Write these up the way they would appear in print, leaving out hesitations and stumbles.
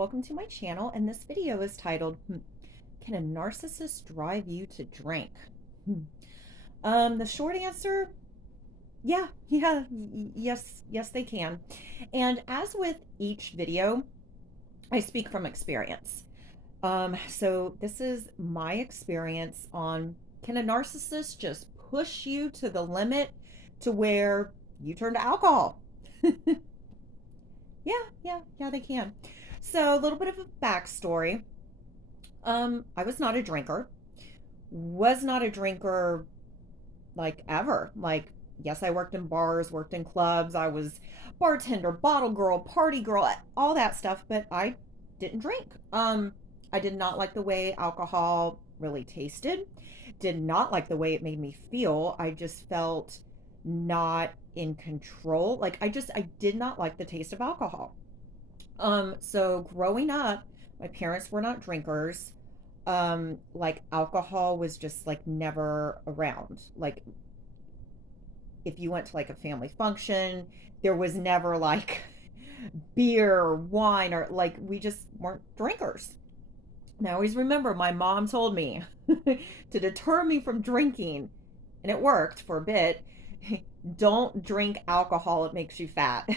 welcome to my channel, and this video is titled, Can a Narcissist Drive You to Drink? The short answer, yes, they can. And as with each video, I speak from experience. So this is my experience on, can a narcissist just push you to the limit to where you turn to alcohol? Yeah, they can. So a little bit of a backstory. I was not a drinker. Was not a drinker like ever. Like, yes, I worked in bars, worked in clubs. I was bartender, bottle girl, party girl, all that stuff, but I didn't drink. I did not like the way alcohol really tasted. Did not like the way it made me feel. I just felt not in control. Like I did not like the taste of alcohol. So growing up, my parents were not drinkers. Like alcohol was just like never around. Like if you went to like a family function, there was never like beer or wine, or like we just weren't drinkers. And I always remember my mom told me to deter me from drinking, and it worked for a bit. Don't drink alcohol, it makes you fat.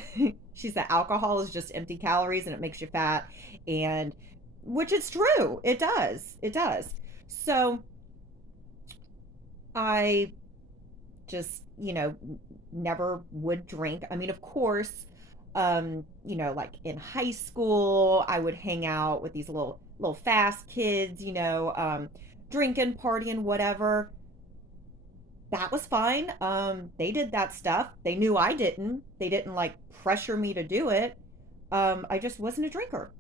She said alcohol is just empty calories and it makes you fat. And which is true, it does. So I just, never would drink. I mean, of course, like in high school, I would hang out with these little fast kids, drinking, partying, whatever. That was fine. They did that stuff. They knew I didn't. They didn't like pressure me to do it. I just wasn't a drinker.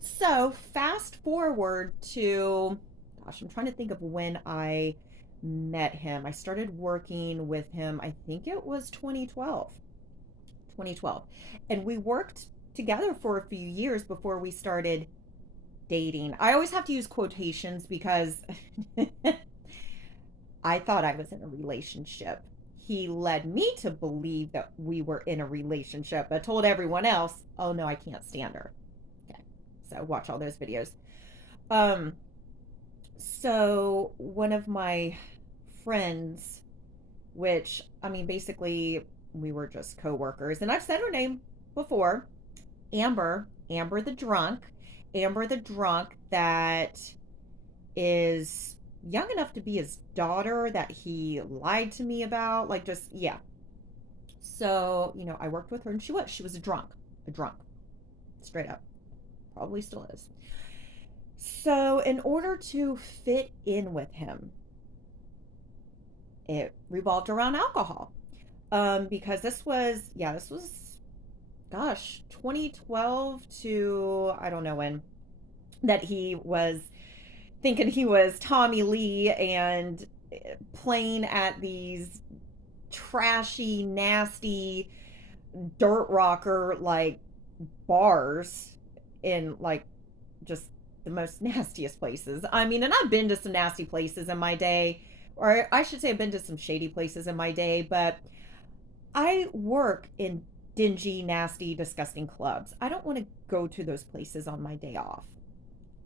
So fast forward to, gosh, I'm trying to think of when I met him. I started working with him, I think it was 2012. 2012. And we worked together for a few years before we started dating. I always have to use quotations because I thought I was in a relationship. He led me to believe that we were in a relationship, but told everyone else, oh no, I can't stand her. Okay. So watch all those videos. Um, so one of my friends, which I mean, basically we were just co-workers, and I've said her name before, Amber the drunk, Amber the drunk that is young enough to be his daughter that he lied to me about, like just yeah. So, I worked with her and she was a drunk, straight up. Probably still is. So, in order to fit in with him, it revolved around alcohol. Because this was gosh, 2012 to I don't know when, that he was thinking he was Tommy Lee and playing at these trashy, nasty dirt rocker like bars in like just the most nastiest places. I mean, and I've been to some nasty places in my day, or I should say I've been to some shady places in my day, but I work in dingy, nasty, disgusting clubs. I don't want to go to those places on my day off.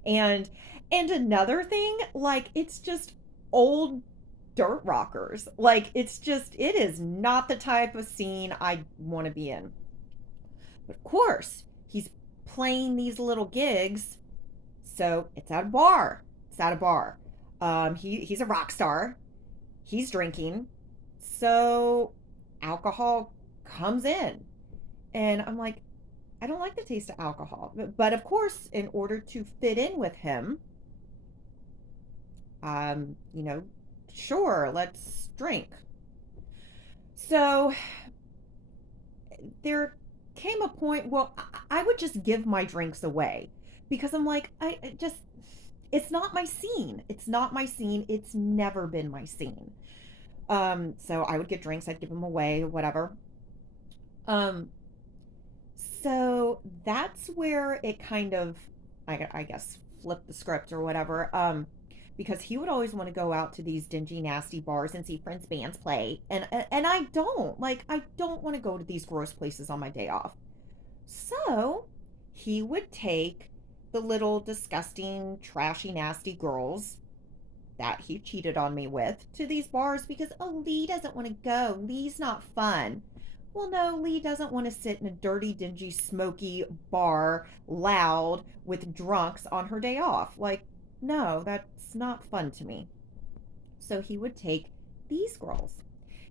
And another thing, like it's just old dirt rockers. Like it is not the type of scene I want to be in. But of course, he's playing these little gigs, so it's at a bar. It's at a bar. He's a rock star. He's drinking, so alcohol comes in, and I'm like, I don't like the taste of alcohol. But of course, in order to fit in with him, um, you know, sure, let's drink. So there came a point, well, I would just give my drinks away because I'm like, I just, it's not my scene. It's not my scene. It's never been my scene. So I would get drinks, I'd give them away, whatever. Um, so that's where it kind of, I guess, flipped the script or whatever. Because he would always want to go out to these dingy, nasty bars and see friends' bands play, and I don't want to go to these gross places on my day off. So he would take the little disgusting, trashy, nasty girls that he cheated on me with to these bars because, oh, Lee doesn't want to go. Lee's not fun. Well, no, Lee doesn't want to sit in a dirty, dingy, smoky bar, loud, with drunks on her day off. Like, no, that's not fun to me. So he would take these girls.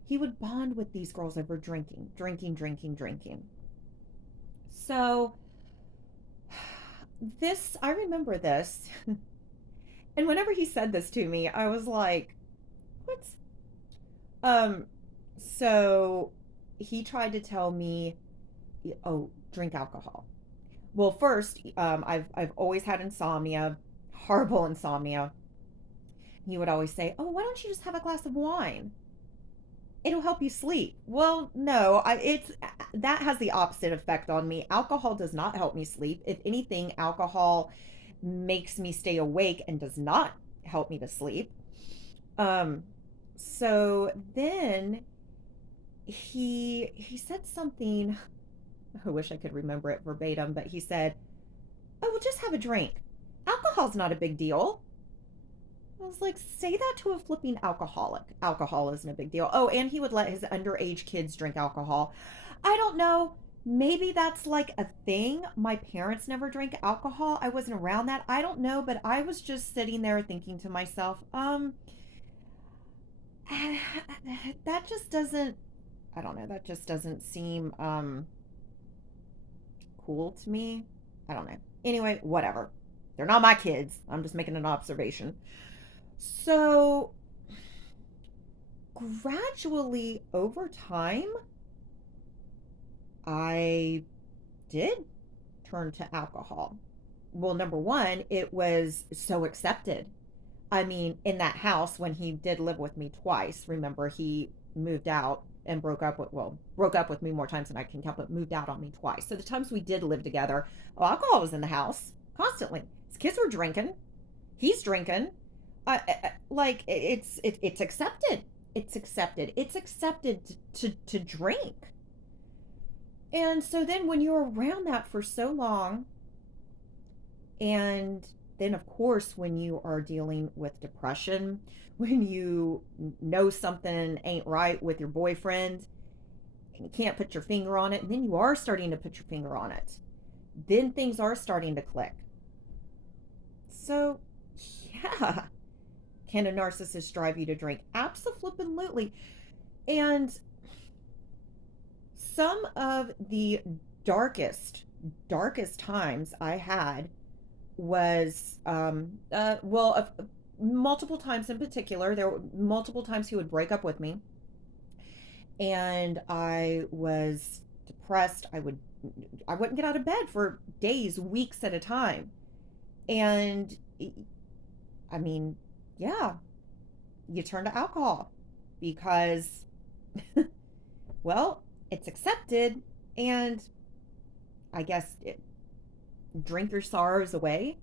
He would bond with these girls over drinking, drinking, drinking, drinking. So, I remember this. And whenever he said this to me, I was like, what? Um, so he tried to tell me, oh, drink alcohol. Well, first, I've always had insomnia, horrible insomnia. He would always say, "Oh, why don't you just have a glass of wine? It'll help you sleep." Well, no, it's that has the opposite effect on me. Alcohol does not help me sleep. If anything, alcohol makes me stay awake and does not help me to sleep. Um, so then he said something. I wish I could remember it verbatim, but he said, "Oh, well, just have a drink. Alcohol's not a big deal." I was like, say that to a flipping alcoholic. Alcohol isn't a big deal. Oh, and he would let his underage kids drink alcohol. I don't know. Maybe that's like a thing. My parents never drank alcohol. I wasn't around that. I don't know, but I was just sitting there thinking to myself, that just doesn't, I don't know, that just doesn't seem cool to me. I don't know. Anyway, whatever. They're not my kids. I'm just making an observation. So, gradually over time, I did turn to alcohol. Well, number one, it was so accepted. I mean, in that house when he did live with me twice, remember he moved out and broke up with me more times than I can count, but moved out on me twice. So the times we did live together, oh, alcohol was in the house constantly. His kids were drinking. He's drinking. Like it's accepted. It's accepted. It's accepted to drink. And so then when you're around that for so long, and then of course when you are dealing with depression, when you know something ain't right with your boyfriend and you can't put your finger on it, and then you are starting to put your finger on it, then things are starting to click. So yeah, can a narcissist drive you to drink? Absolutely. And some of the darkest times I had was multiple times in particular. There were multiple times he would break up with me, and I was depressed. I wouldn't get out of bed for days, weeks at a time. And I mean, yeah, you turn to alcohol because, well, it's accepted, and I guess drink your sorrows away,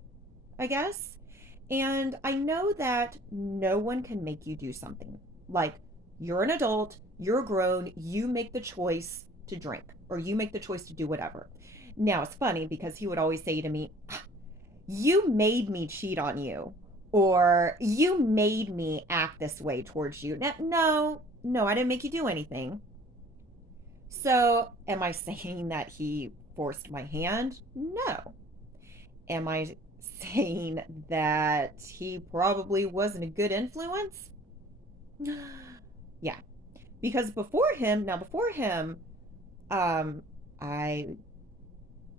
I guess. And I know that no one can make you do something. Like, you're an adult, you're grown, you make the choice to drink, or you make the choice to do whatever. Now, it's funny because he would always say to me, "You made me cheat on you," or "You made me act this way towards you." Now, no, I didn't make you do anything. So, am I saying that he forced my hand? No. Am I saying that he probably wasn't a good influence? Yeah. Because before him, um, I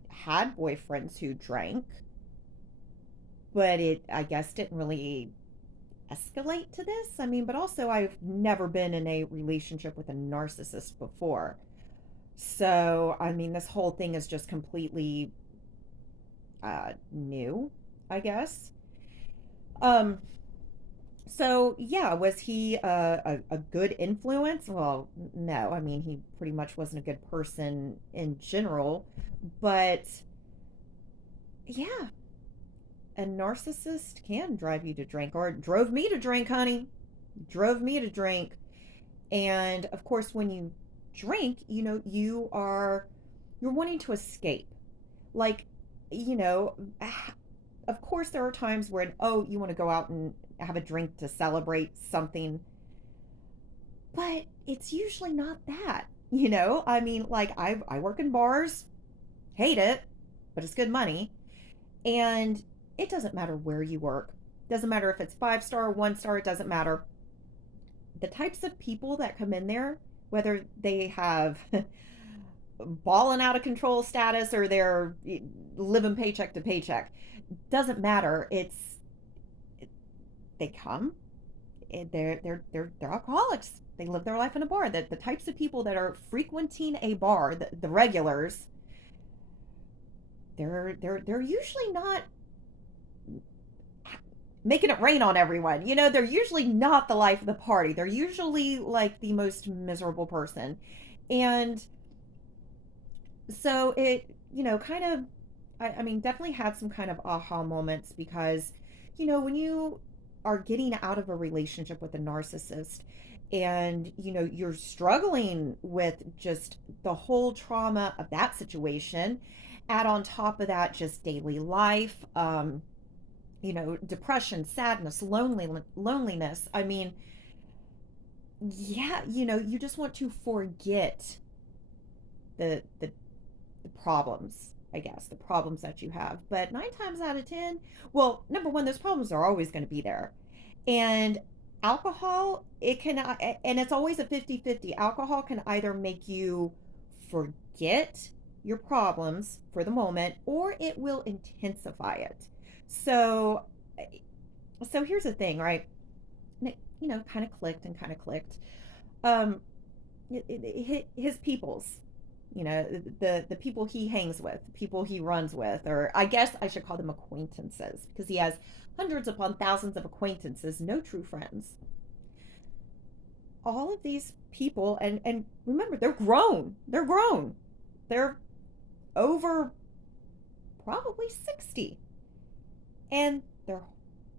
had boyfriends who drank, but it, I guess, didn't really escalate to this. I mean, but also, I've never been in a relationship with a narcissist before. So, I mean, this whole thing is just completely new, I guess. Um, so yeah, was he a good influence? Well, no. I mean, he pretty much wasn't a good person in general. But yeah, a narcissist can drive you to drink, or drove me to drink, honey. Drove me to drink. And of course, when you drink, you're wanting to escape. Like, you know, of course, there are times when, oh, you want to go out and have a drink to celebrate something, but it's usually not that. I mean, like, I work in bars, hate it, but it's good money. And it doesn't matter where you work, doesn't matter if it's 5 star, 1 star, it doesn't matter. The types of people that come in there, whether they have balling out of control status or they're living paycheck to paycheck, doesn't matter. They come, they're alcoholics. They live their life in a bar. The types of people that are frequenting a bar, the regulars, they're usually not making it rain on everyone. They're usually not the life of the party. They're usually like the most miserable person. And so it, kind of, I mean, definitely had some kind of aha moments because, when you are getting out of a relationship with a narcissist and, you're struggling with just the whole trauma of that situation, add on top of that just daily life, depression, sadness, loneliness. I mean, yeah, you just want to forget the problems, I guess, the problems that you have. But 9 times out of 10, well, number one, those problems are always going to be there. And alcohol, it can, and it's always a 50-50. Alcohol can either make you forget your problems for the moment, or it will intensify it. So, so here's the thing, right? Kind of clicked and kind of clicked. Um, his peoples, the people he hangs with, the people he runs with, or I guess I should call them acquaintances because he has hundreds upon thousands of acquaintances, no true friends. All of these people, and remember, they're over probably 60, and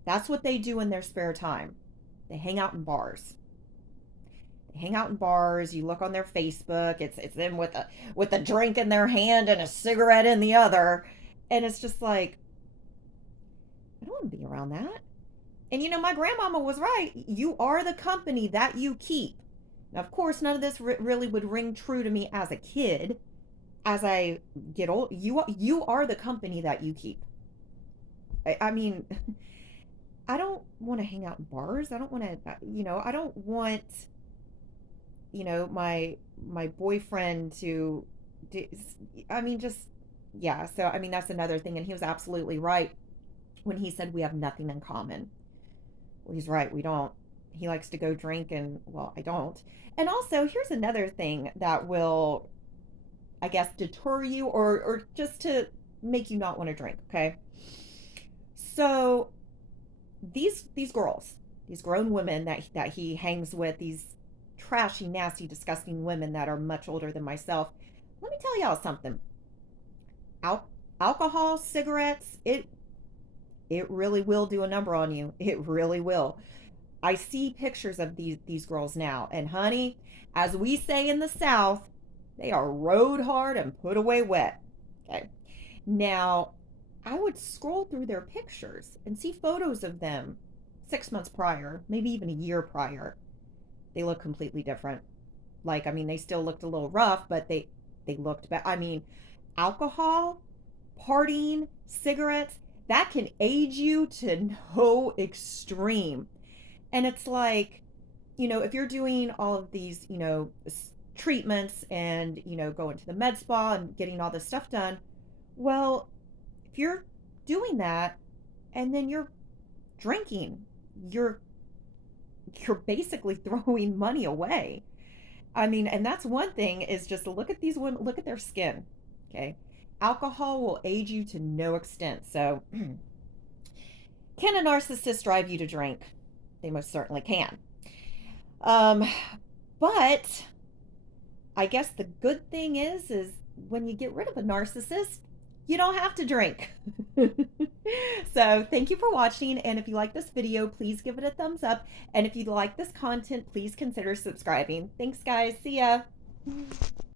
that's what they do in their spare time. They hang out in bars. Hang out in bars. You look on their Facebook. It's them with a drink in their hand and a cigarette in the other, and it's just like, I don't want to be around that. And my grandmama was right. You are the company that you keep. Now, of course, none of this really would ring true to me as a kid. As I get old, you are the company that you keep. I mean, I don't want to hang out in bars. I don't want to, I don't want my boyfriend to do, I mean, just, yeah. So I mean, that's another thing, and he was absolutely right when he said we have nothing in common. Well, he's right, we don't. He likes to go drink, and well, I don't. And also, here's another thing that will, I guess, deter you, or just to make you not want to drink. Okay, so these girls, these grown women that he hangs with, these trashy, nasty, disgusting women that are much older than myself. Let me tell y'all something. Al- Alcohol, cigarettes, it really will do a number on you. It really will. I see pictures of these girls now, and honey, as we say in the South, they are rode hard and put away wet. Okay. Now, I would scroll through their pictures and see photos of them 6 months prior, maybe even a year prior. They look completely different. Like, I mean, they still looked a little rough, but they looked better. I mean, alcohol, partying, cigarettes, that can age you to no extreme. And it's like, if you're doing all of these, treatments and, going to the med spa and getting all this stuff done, well, if you're doing that and then you're drinking, you're you're basically throwing money away. I mean, and that's one thing is just to look at these women, look at their skin. Okay. Alcohol will age you to no extent. So, can a narcissist drive you to drink? They most certainly can. Um, but I guess the good thing is when you get rid of a narcissist, you don't have to drink. So thank you for watching, and if you like this video, please give it a thumbs up, and if you like this content, please consider subscribing. Thanks guys, see ya.